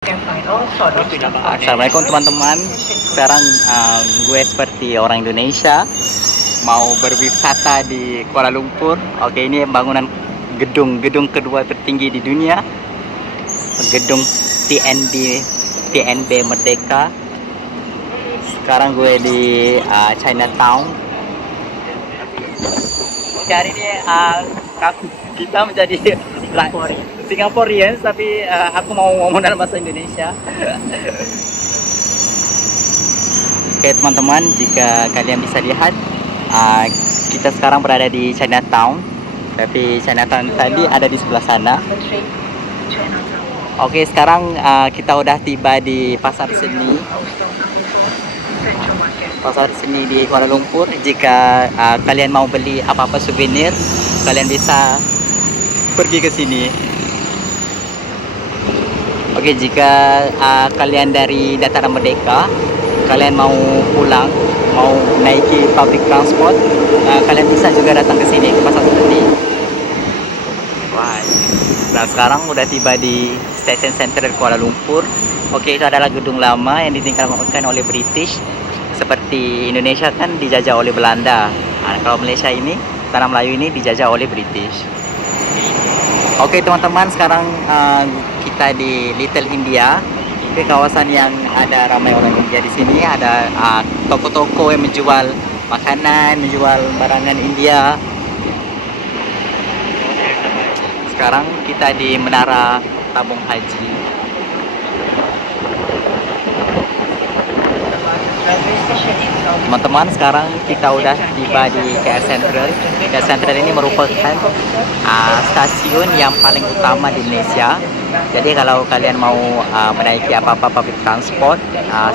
Assalamualaikum teman-teman. Sekarang gue seperti orang Indonesia mau berwisata di Kuala Lumpur. Oke, ini bangunan gedung kedua tertinggi di dunia, gedung TNB Merdeka. Sekarang gue di Chinatown. Oke, hari ini kita menjadi Singaporeans, tapi aku mau ngomong dalam bahasa Indonesia. Oke teman-teman, jika kalian bisa lihat, kita sekarang berada di Chinatown, tapi Chinatown tadi ada di sebelah sana. Oke, sekarang kita udah tiba di pasar seni di Kuala Lumpur. Jika kalian mau beli apa-apa souvenir, kalian bisa pergi ke sini. Oke, jika kalian dari Dataran Merdeka, kalian mau pulang, mau naiki public transport, kalian bisa juga datang ke sini, ke pasar seni. Wah. Nah, sekarang udah tiba di Station Center Kuala Lumpur. Oke, itu adalah gedung lama yang ditinggalkan oleh British. Seperti Indonesia kan dijajah oleh Belanda. Nah, kalau Malaysia ini, tanah Melayu ini dijajah oleh British. Oke teman-teman, sekarang kita di Little India. Di kawasan yang ada ramai orang India di sini, ada toko-toko yang menjual makanan, menjual barangan India. Sekarang kita di Menara Tabung Haji. Teman-teman, sekarang kita udah tiba di KL Sentral. KL Sentral ini merupakan stasiun yang paling utama di Malaysia. Jadi kalau kalian mau menaiki apa-apa public transport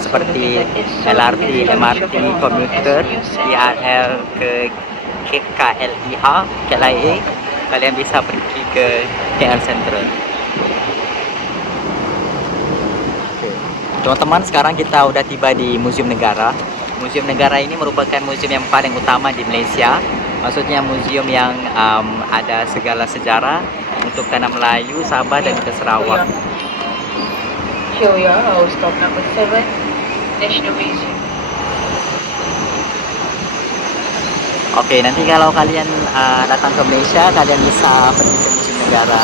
seperti LRT, MRT, komuter, KRL ke KLIA, kalian bisa pergi ke KL Sentral. Teman-teman, sekarang kita udah tiba di Museum Negara. Museum Negara ini merupakan museum yang paling utama di Malaysia. Maksudnya museum yang ada segala sejarah untuk tanah Melayu, Sabah dan juga Sarawak. Here we are, our stop number 7, National Museum. Oke, nanti kalau kalian datang ke Malaysia, kalian bisa pergi ke Museum Negara.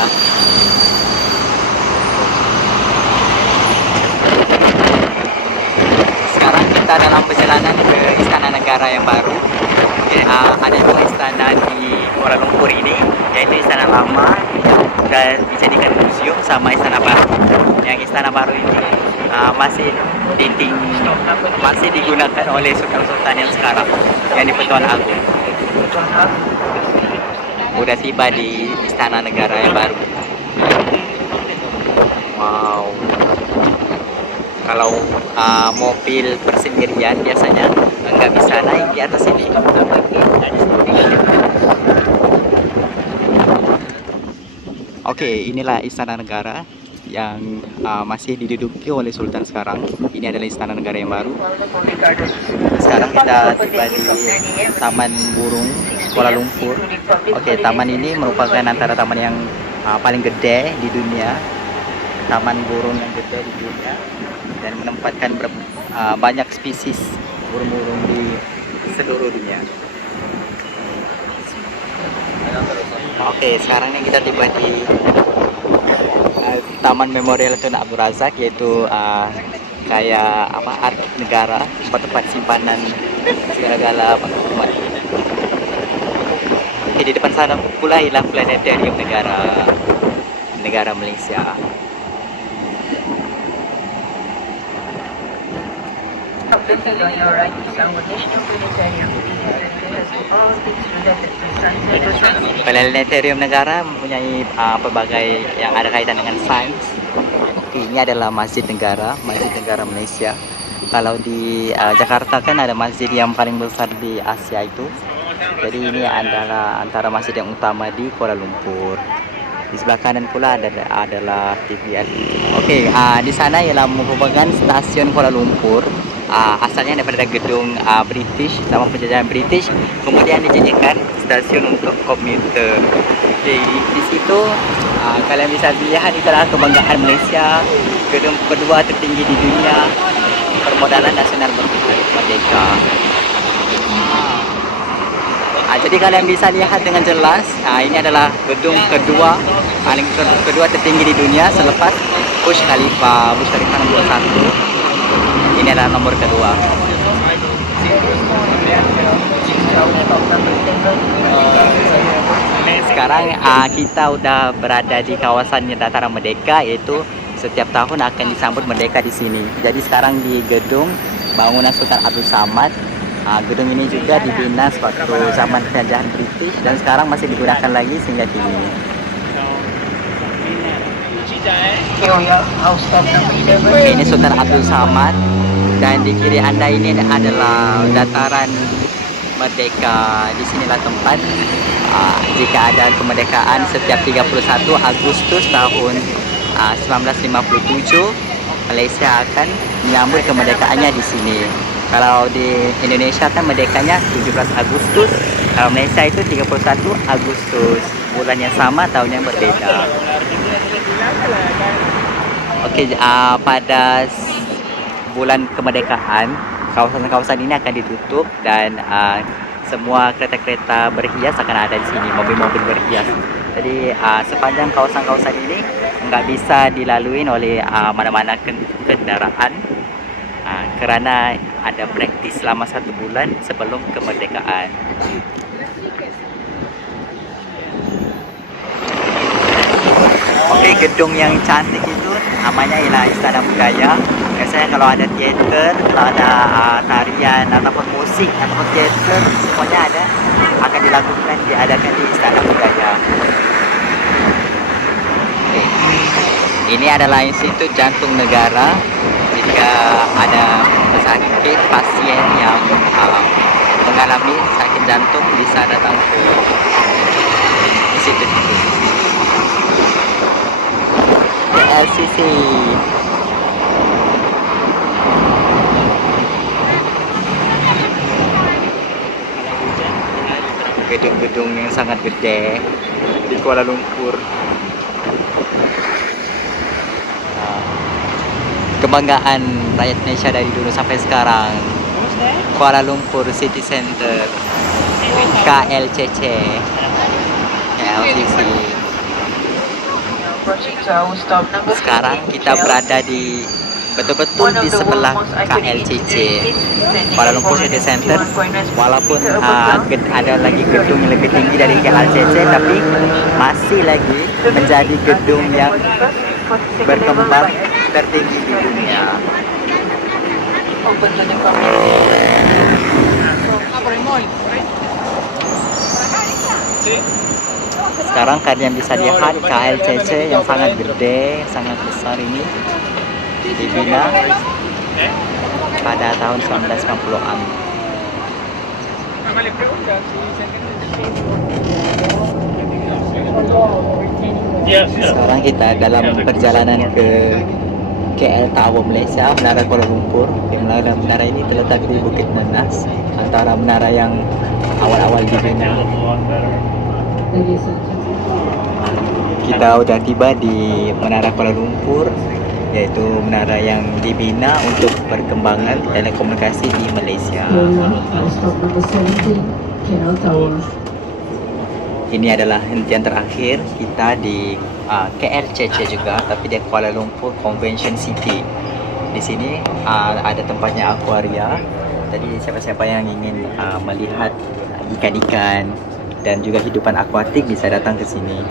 Sekarang kita dalam perjalanan ke Istana Negara yang baru. Oke, ada dua istana di Kuala Lumpur ini, yaitu Istana Lama yang sudah dijadikan museum sama Istana Baru. Yang Istana Baru ini masih digunakan oleh sultan-sultan yang sekarang, yang di Pertuan Agong. Udah tiba di Istana Negara yang baru. Wow. Kalau mobil bersendirian biasanya nggak bisa naik di atas ini. Oke, inilah Istana Negara yang masih diduduki oleh Sultan sekarang. Ini adalah Istana Negara yang baru. Sekarang kita tiba di Taman Burung Kuala Lumpur. Oke, taman ini merupakan antara taman yang paling gede di dunia. Taman burung yang gede di dunia dan menempatkan banyak spesies burung-burung di seluruh dunia. Oke, sekarang ini kita tiba di Taman Memorial Tun Abdul Razak, yaitu kayak arsip negara, tempat simpanan segala maklumat. Oke, di depan sana pula ialah Planetarium negara Malaysia. Planetarium negara mempunyai pelbagai yang ada kaitan dengan sains. Ini adalah Masjid Negara Malaysia. Kalau di Jakarta kan ada masjid yang paling besar di Asia itu. Jadi ini adalah antara masjid yang utama di Kuala Lumpur. Di sebelah kanan pula adalah TVR. Oke, di sana ialah merupakan stasiun Kuala Lumpur. Asalnya daripada gedung British sama penjajahan British, kemudian dijadikan stasiun untuk komuter. Jadi di situ kalian bisa lihat itulah kebanggaan Malaysia, gedung kedua tertinggi di dunia, permodalan nasional merdeka. Jadi kalian bisa lihat dengan jelas. Ini adalah gedung kedua paling kedua tertinggi di dunia selepas Burj Khalifa nomor 1. Ini adalah nomor kedua. Sekarang kita udah berada di kawasan Dataran Merdeka, yaitu setiap tahun akan disambut merdeka di sini. Jadi sekarang di gedung bangunan Sultan Abdul Samad. Gedung ini juga dibina sewaktu zaman penjajahan British dan sekarang masih digunakan lagi sehingga kini. Ini Sultan Abdul Samad dan di kiri Anda ini adalah Dataran Merdeka. Di sinilah tempat jika ada kemerdekaan setiap 31 Agustus tahun 1957, Malaysia akan menyambut kemerdekaannya di sini. Kalau di Indonesia kan merdekanya 17 Agustus, kalau Malaysia itu 31 Agustus. Bulan yang sama, tahun yang berbeda. Oke, pada bulan kemerdekaan, kawasan-kawasan ini akan ditutup dan semua kereta-kereta berhias akan ada di sini, mobil-mobil berhias. Jadi sepanjang kawasan-kawasan ini nggak bisa dilalui oleh mana-mana kendaraan. Kerana ada praktis selama 1 bulan sebelum kemerdekaan. Oke, gedung yang cantik itu namanya ialah Istana Budaya. Biasanya kalau ada teater, kalau ada tarian ataupun musik ataupun teater, semuanya akan diadakan di Istana Budaya. Oke. Ini adalah Institut Jantung Negara. Jika ada pesakit, pasien yang mengalami sakit jantung bisa datang ke institut itu. LCC. Gedung-gedung yang sangat gede di Kuala Lumpur. Kebanggaan rakyat Indonesia dari dulu sampai sekarang. Kuala Lumpur City Center, KLCC, KLCC. Sekarang kita berada di betul-betul di sebelah KLCC, Kuala Lumpur City Center. Walaupun ada lagi gedung yang lebih tinggi dari KLCC, tapi masih lagi menjadi gedung yang berkembang tertinggi di dunia. Sekarang kalian bisa lihat KLCC yang sangat gede, sangat besar ini dibina pada tahun 1990-an. Sekarang kita dalam perjalanan ke KL Tower Malaysia, Menara Kuala Lumpur. Menara ini terletak di Bukit Nenas, antara menara yang awal-awal dibina. Kita udah tiba di Menara Kuala Lumpur, yaitu menara yang dibina untuk perkembangan telekomunikasi di Malaysia. Ini adalah hentian terakhir kita di KLCC juga, tapi di Kuala Lumpur Convention City. Di sini ada tempatnya akuaria. Jadi siapa-siapa yang ingin melihat ikan-ikan dan juga hidupan akuatik bisa datang ke sini.